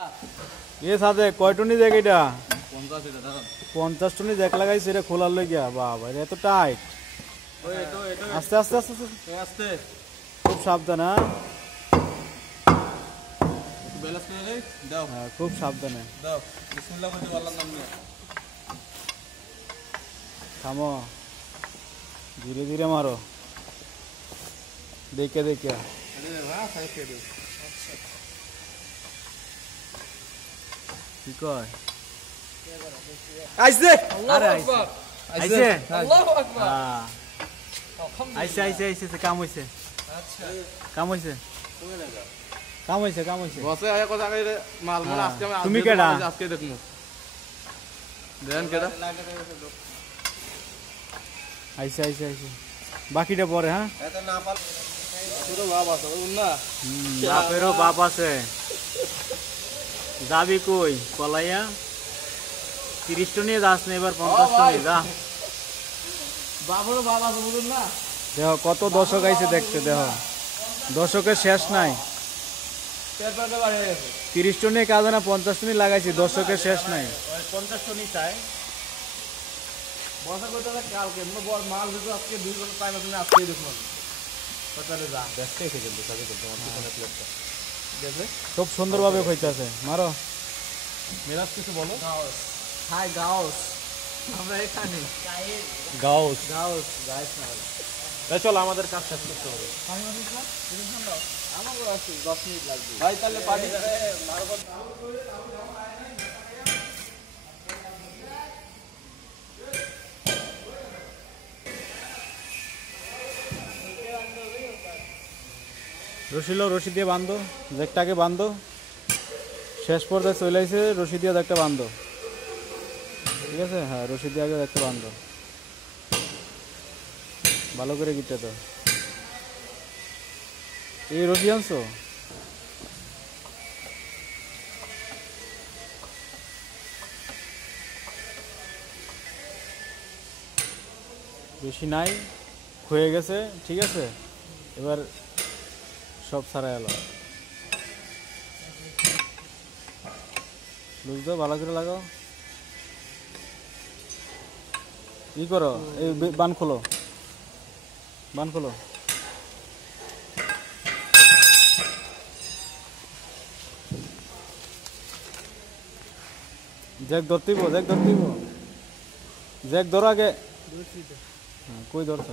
ये साथे কয়টনি দেখ এটা 50 এটা দাদা 50 টনি দেখ লাগাইছে রে খোলার লাগিয়া বাবা রে এত টাইট ওই এটো আস্তে আস্তে আস্তে আস্তে খুব সাবধান হ্যাঁ ব্যালেন্স করে রে দাও হ্যাঁ খুব সাবধানে দাও বিসমিল্লাহ বলে আল্লাহর নাম নিয়ে থামো ধীরে ধীরে মারো দেখে দেখে আরে বাহ সাইড করে দিও কি কয় আইছে আরে আইছে আল্লাহু আকবার হ্যাঁ আইছে আইছে আইছে কাম হইছে আচ্ছা কাম হইছে কাম হইছে কাম হইছে বসে আয় কথা কইরে মাল মন আজকে তুমি কেডা আজকে দেখমু দেন কেডা আইছে আইছে আইছে বাকিটা পরে হ্যাঁ এত না পাল পুরো বাপ আছে না বাপেরও বাপ আছে যাবি কই কলাইয়া 30 টনি যাস না এবার 50 টনি যা বাবুরও বাবা আছে বুঝুন না দেখো কত দর্শক আইছে দেখতে দেখো দর্শকের শেষ নাই 30 টনি কাজ না 50 টনি লাগাইছি দর্শকের শেষ নাই 50 টনি চাই বসা কইতে কালকে বল মাল দিতো আজকে 2 ঘন্টা টাইম আছে আজকেই দেখো সকালে যা দেখতে এসে কিন্তু সাথে তোমার পিছনে প্লেটটা দেখবে খুব সুন্দরভাবে হইতাছে মারো মেরাজ কিছু বলো গাউস হাই গাউস আমরা এখানে গাউস গাউস গাইস না তাই চল আমাদের কাজ শেষ করতে হবে আমি বলছিলাম রিভিশন দাও আমারও আছে 10 মিনিট লাগবে ভাই তাহলে পার্টি মারবো রশিলো রশি দিয়ে বাঁধো জ্যাকটাকে বাঁধো শেষ পর্যায়ে চলে আসে রশি দিয়ে একটা বাঁধো ঠিক আছে হ্যাঁ রশি দিয়ে আগে একটা বাঁধো ভালো করে গিতে তো এই রশি আনছো বেশি নাই হয়ে গেছে ঠিক আছে এবার সব সারা এলো বুঝতো ভালো করে লাগাও ই করো এই বান খোলো বান খোলো জ্যাক ধরতেইব জ্যাক ধরতেইব জ্যাক ধরো আগে হ্যাঁ কই ধরছ